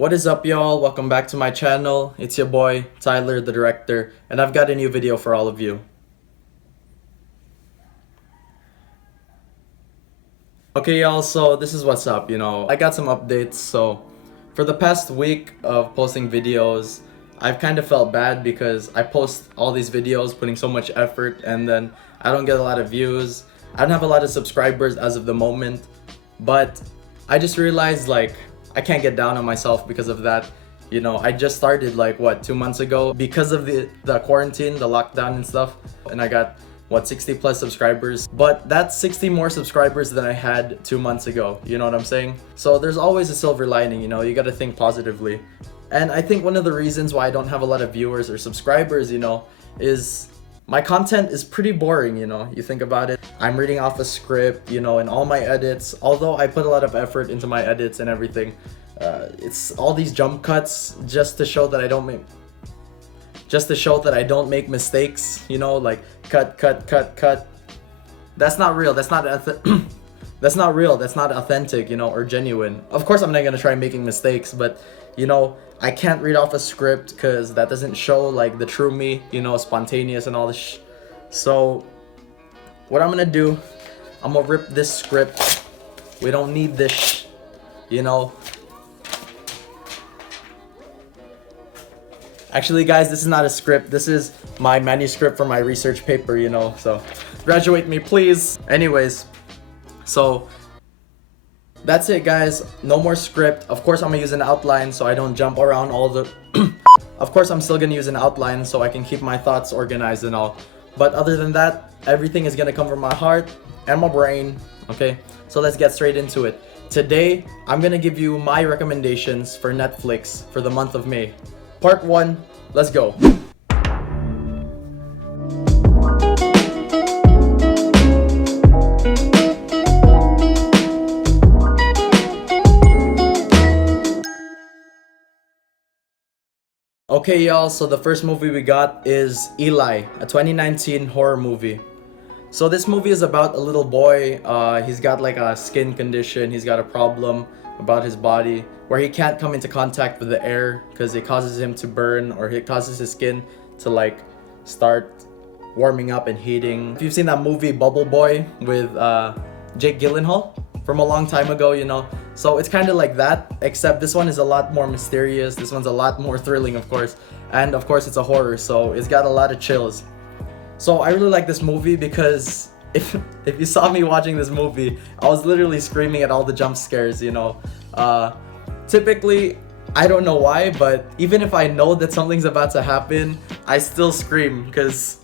What is up, y'all? Welcome back to my channel. It's your boy, Tyler, the director, and I've got a new video for all of you. Okay, y'all, so this is what's up, I got some updates. So for the past week of posting videos, I've kind of felt bad because I post all these videos putting so much effort and then I don't get a lot of views. I don't have a lot of subscribers as of the moment, but I just realized I can't get down on myself because of that. I just started 2 months ago because of the quarantine, the lockdown and stuff, and I got 60 plus subscribers, but that's 60 more subscribers than I had 2 months ago. You know what I'm saying? So there's always a silver lining, you gotta think positively. And I think one of the reasons why I don't have a lot of viewers or subscribers, is my content is pretty boring. You think about it, I'm reading off a script, and all my edits, although I put a lot of effort into my edits and everything, it's all these jump cuts just to show that I don't make mistakes, like cut. That's not real. That's not that's not real. That's not authentic, or genuine. Of course I'm not gonna try making mistakes, but I can't read off a script because that doesn't show the true me, spontaneous and all this So what I'm gonna do, I'm gonna rip this script. We don't need this Actually, guys, this is not a script. This is my manuscript for my research paper, so graduate me, please. Anyways, so that's it, guys. No more script. Of course, I'm gonna use an outline so I don't jump around all the... Of course, I'm still gonna use an outline so I can keep my thoughts organized and all. But other than that, everything is gonna come from my heart and my brain, okay? So let's get straight into it. Today, I'm gonna give you my recommendations for Netflix for the month of May. Part 1, let's go. Okay, y'all, so the first movie we got is Eli, a 2019 horror movie. So this movie is about a little boy. He's got a skin condition. He's got a problem about his body where he can't come into contact with the air because it causes him to burn, or it causes his skin to start warming up and heating. If you've seen that movie Bubble Boy with Jake Gyllenhaal from a long time ago, so it's kind of like that, except this one is a lot more mysterious. This one's a lot more thrilling, of course, and of course it's a horror, so it's got a lot of chills. So I really like this movie because if you saw me watching this movie, I was literally screaming at all the jump scares. Typically, I don't know why, but even if I know that something's about to happen, I still scream because,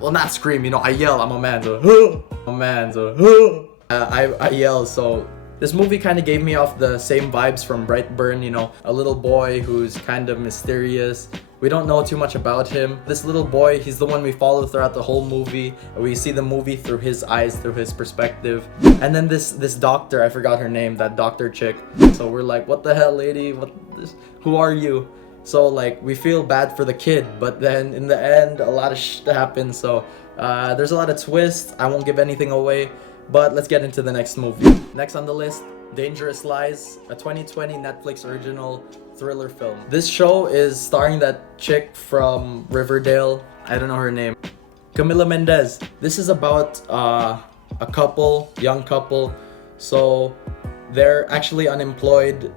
not scream, I yell. I'm a man, so I yell. So this movie kind of gave me off the same vibes from Brightburn, a little boy who's kind of mysterious. We don't know too much about him. This little boy, he's the one we follow throughout the whole movie. We see the movie through his eyes, through his perspective. And then this doctor, I forgot her name, that doctor chick. So we're like, what the hell, lady? Who are you? So we feel bad for the kid, but then in the end, a lot of shit happens. So there's a lot of twists. I won't give anything away, but let's get into the next movie. Next on the list, Dangerous Lies, a 2020 Netflix original thriller film. This show is starring that chick from Riverdale. I don't know her name. Camila Mendez. This is about a young couple. So they're actually unemployed.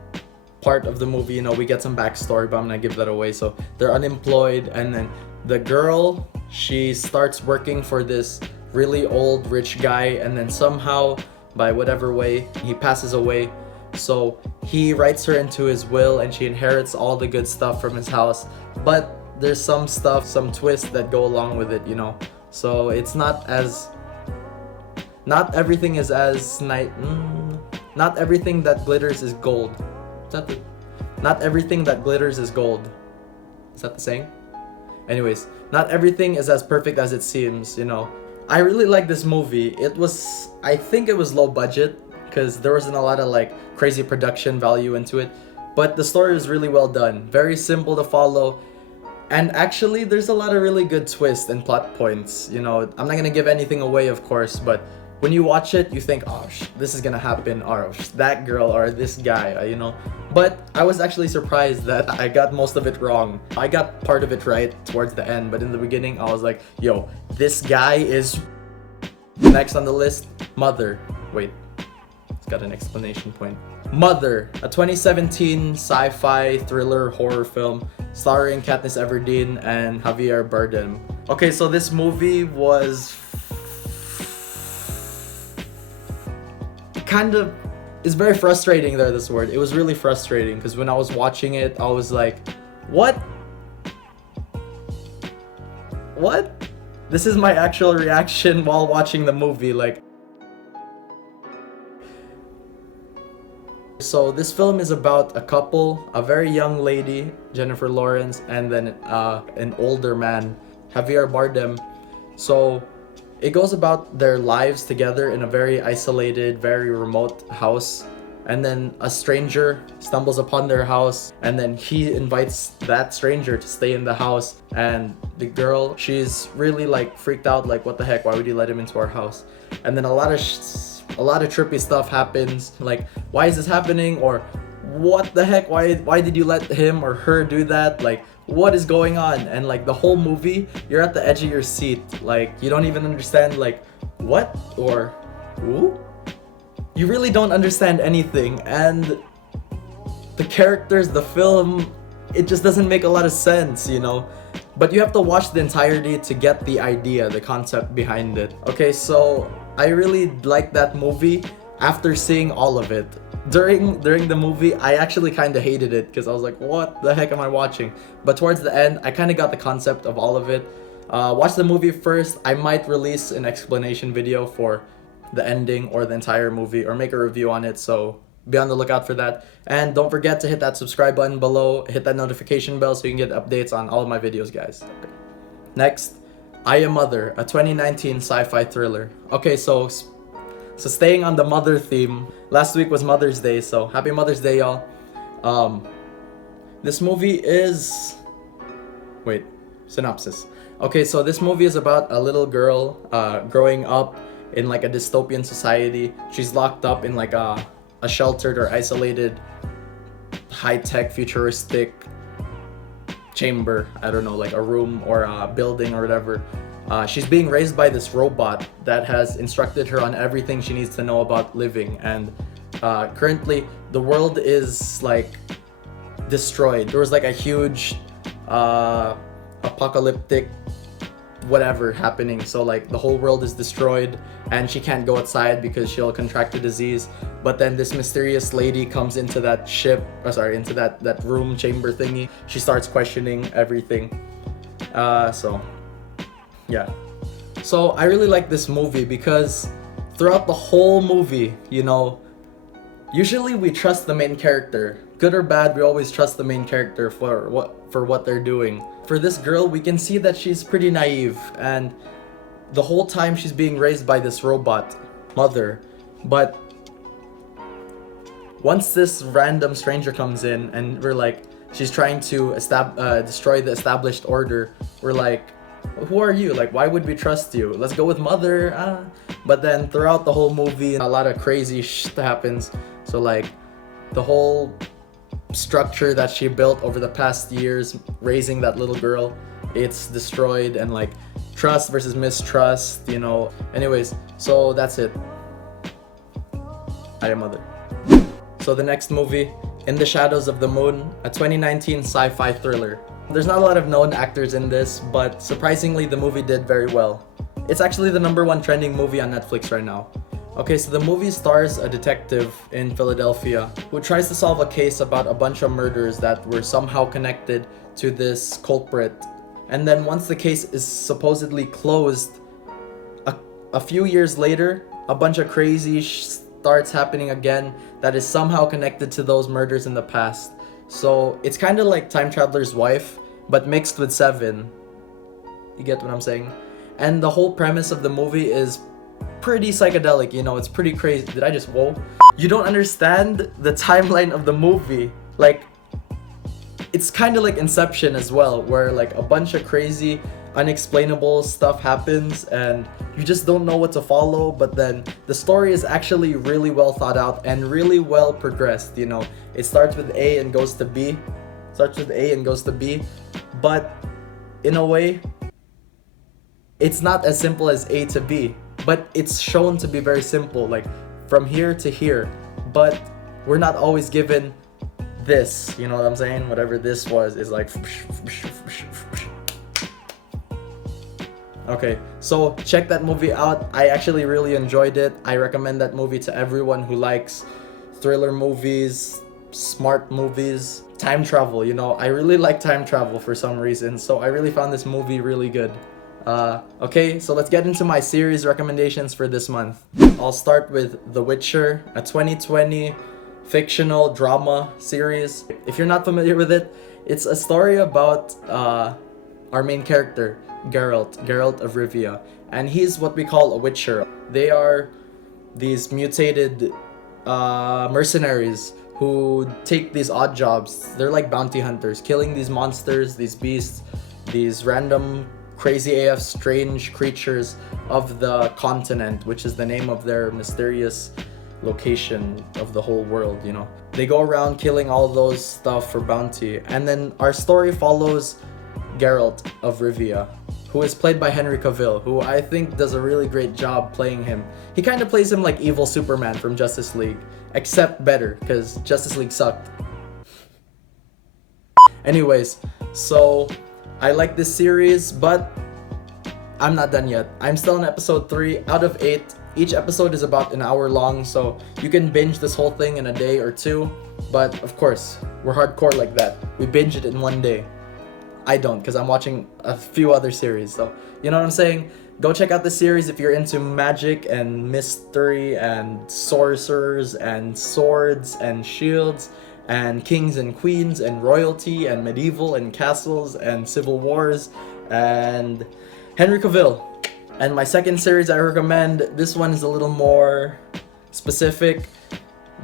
Part of the movie, we get some backstory, but I'm not gonna give that away. So they're unemployed, and then the girl, she starts working for this really old rich guy, and then somehow, by whatever way, he passes away. So he writes her into his will and she inherits all the good stuff from his house, but there's some twists that go along with it, so it's not everything is as not everything that glitters is gold. Not everything that glitters is gold. Is that the saying? Anyways, not everything is as perfect as it seems. I really like this movie. I think it was low budget because there wasn't a lot of crazy production value into it, but the story is really well done, very simple to follow, and actually there's a lot of really good twists and plot points. I'm not gonna give anything away, of course, but when you watch it, you think, oh, this is gonna happen, or that girl, or this guy, you know. But I was actually surprised that I got most of it wrong. I got part of it right towards the end, but in the beginning, I was like, yo, this guy is... Next on the list, Mother. Wait, it's got an explanation point. Mother, a 2017 sci-fi thriller horror film starring Katniss Everdeen and Javier Bardem. Okay, so this movie was it's very frustrating there, this word. It was really frustrating because when I was watching it, I was like, what? What? This is my actual reaction while watching the movie, like. So this film is about a couple, a very young lady, Jennifer Lawrence, and then an older man, Javier Bardem. So it goes about their lives together in a very isolated, very remote house. And then a stranger stumbles upon their house, and then he invites that stranger to stay in the house. And the girl, she's really like freaked out, like, what the heck, why would you let him into our house? And then a lot of trippy stuff happens, like, why is this happening, or what the heck, why did you let him or her do that, like, what is going on? And like the whole movie, you're at the edge of your seat, like you don't even understand, like, what, or who? You really don't understand anything. And the characters, the film, it just doesn't make a lot of sense, you know. But you have to watch the entirety to get the idea, the concept behind it. Okay, so I really liked that movie after seeing all of it. During the movie, I actually kind of hated it because I was like, what the heck am I watching? But towards the end, I kind of got the concept of all of it. Watch the movie first. I might release an explanation video for the ending or the entire movie, or make a review on it, so be on the lookout for that. And don't forget to hit that subscribe button below, hit that notification bell so you can get updates on all of my videos, guys. Okay. Next, I Am Mother, a 2019 sci-fi thriller. Okay, so staying on the mother theme, last week was Mother's Day, so happy Mother's Day, y'all. This movie is... Wait, synopsis. Okay, so this movie is about a little girl growing up in like a dystopian society. She's locked up in like a sheltered or isolated, high-tech, futuristic chamber. I don't know, like a room or a building or whatever. She's being raised by this robot that has instructed her on everything she needs to know about living. And currently, the world is like destroyed. There was like a huge apocalyptic whatever happening, so like the whole world is destroyed and she can't go outside because she'll contract a disease. But then this mysterious lady comes into that into that room chamber thingy. She starts questioning everything. So yeah, so I really like this movie because throughout the whole movie, you know, usually we trust the main character, good or bad. We always trust the main character for what they're doing. For this girl, we can see that she's pretty naive, and the whole time she's being raised by this robot mother. But once this random stranger comes in and we're like, she's trying to destroy the established order, we're like, who are you? Like, why would we trust you? Let's go with mother. But then throughout the whole movie, a lot of crazy shit happens. So like the whole structure that she built over the past years raising that little girl, it's destroyed, and like trust versus mistrust, you know. Anyways, so that's it. I Am Mother. So the next movie, In the Shadows of the Moon, a 2019 sci-fi thriller. There's not a lot of known actors in this, but surprisingly the movie did very well. It's actually the #1 trending movie on Netflix right now. Okay, so the movie stars a detective in Philadelphia who tries to solve a case about a bunch of murders that were somehow connected to this culprit. And then once the case is supposedly closed, a few years later, a bunch of crazy starts happening again that is somehow connected to those murders in the past. So it's kind of like Time Traveler's Wife, but mixed with Seven. You get what I'm saying? And the whole premise of the movie is pretty psychedelic, you know, it's pretty crazy. Did I just whoa? You don't understand the timeline of the movie. Like, it's kind of like Inception as well, where like a bunch of crazy unexplainable stuff happens and you just don't know what to follow, but then the story is actually really well thought out and really well progressed. You know, it starts with A and goes to B, but in a way, it's not as simple as A to B, but it's shown to be very simple, like from here to here, but we're not always given this, you know what I'm saying? Whatever this was is like... Okay, so check that movie out. I actually really enjoyed it. I recommend that movie to everyone who likes thriller movies, smart movies, time travel. You know, I really like time travel for some reason, so I really found this movie really good. Okay, so let's get into my series recommendations for this month. I'll start with The Witcher, a 2020 fictional drama series. If you're not familiar with it, it's a story about our main character, Geralt of Rivia, and he's what we call a Witcher. They are these mutated mercenaries who take these odd jobs. They're like bounty hunters, killing these monsters, these beasts, these random crazy AF strange creatures of the continent, which is the name of their mysterious location of the whole world, you know. They go around killing all those stuff for bounty, and then our story follows Geralt of Rivia, who is played by Henry Cavill, who I think does a really great job playing him. He kind of plays him like evil Superman from Justice League, except better, because Justice League sucked. Anyways, so I like this series, but I'm not done yet. I'm still on episode 3 out of 8. Each episode is about an hour long, so you can binge this whole thing in a day or two. But of course, we're hardcore like that. We binge it in one day. I don't, because I'm watching a few other series. So, you know what I'm saying? Go check out the series if you're into magic and mystery and sorcerers and swords and shields and kings and queens and royalty and medieval and castles and civil wars and Henry Cavill. And my second series I recommend, this one is a little more specific,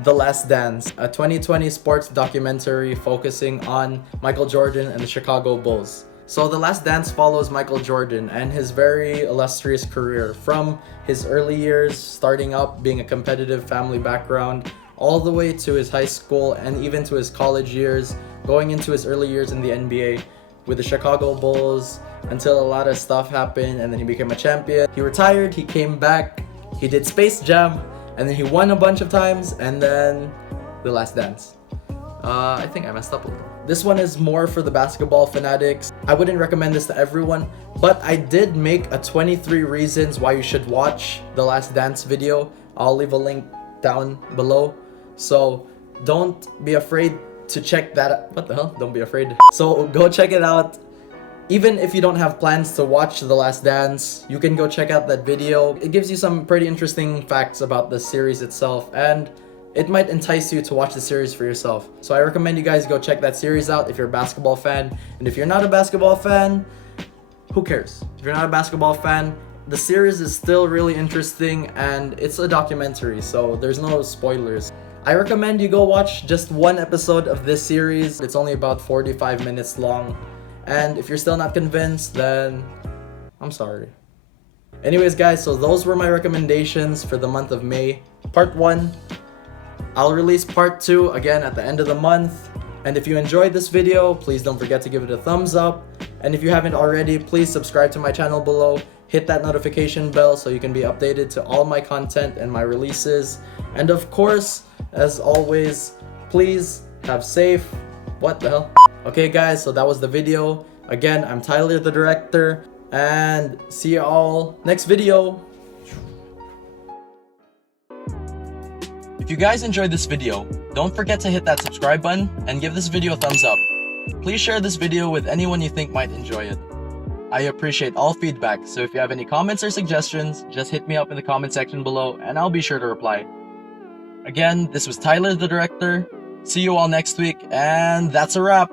The Last Dance, a 2020 sports documentary focusing on Michael Jordan and the Chicago Bulls. So The Last Dance follows Michael Jordan and his very illustrious career from his early years, starting up, being a competitive family background, all the way to his high school and even to his college years, going into his early years in the NBA with the Chicago Bulls until a lot of stuff happened, and then he became a champion. He retired, he came back, he did Space Jam, and then he won a bunch of times, and then The Last Dance. I think I messed up a little. This one is more for the basketball fanatics. I wouldn't recommend this to everyone, but I did make a 23 reasons why you should watch The Last Dance video. I'll leave a link down below. So don't be afraid to check that out. What the hell? Don't be afraid. So go check it out. Even if you don't have plans to watch The Last Dance, you can go check out that video. It gives you some pretty interesting facts about the series itself, and it might entice you to watch the series for yourself. So I recommend you guys go check that series out if you're a basketball fan. And if you're not a basketball fan, who cares? If you're not a basketball fan, the series is still really interesting, and it's a documentary, so there's no spoilers. I recommend you go watch just one episode of this series. It's only about 45 minutes long. And if you're still not convinced, then I'm sorry. Anyways, guys, so those were my recommendations for the month of May. Part 1. I'll release part 2 again at the end of the month. And if you enjoyed this video, please don't forget to give it a thumbs up. And if you haven't already, please subscribe to my channel below. Hit that notification bell so you can be updated to all my content and my releases. And of course, as always, please have safe... What the hell? Okay guys, so that was the video. Again, I'm Tyler the director, and see you all next video. If you guys enjoyed this video, don't forget to hit that subscribe button and give this video a thumbs up. Please share this video with anyone you think might enjoy it. I appreciate all feedback, so if you have any comments or suggestions, just hit me up in the comment section below and I'll be sure to reply. Again, this was Tyler the director. See you all next week, and that's a wrap.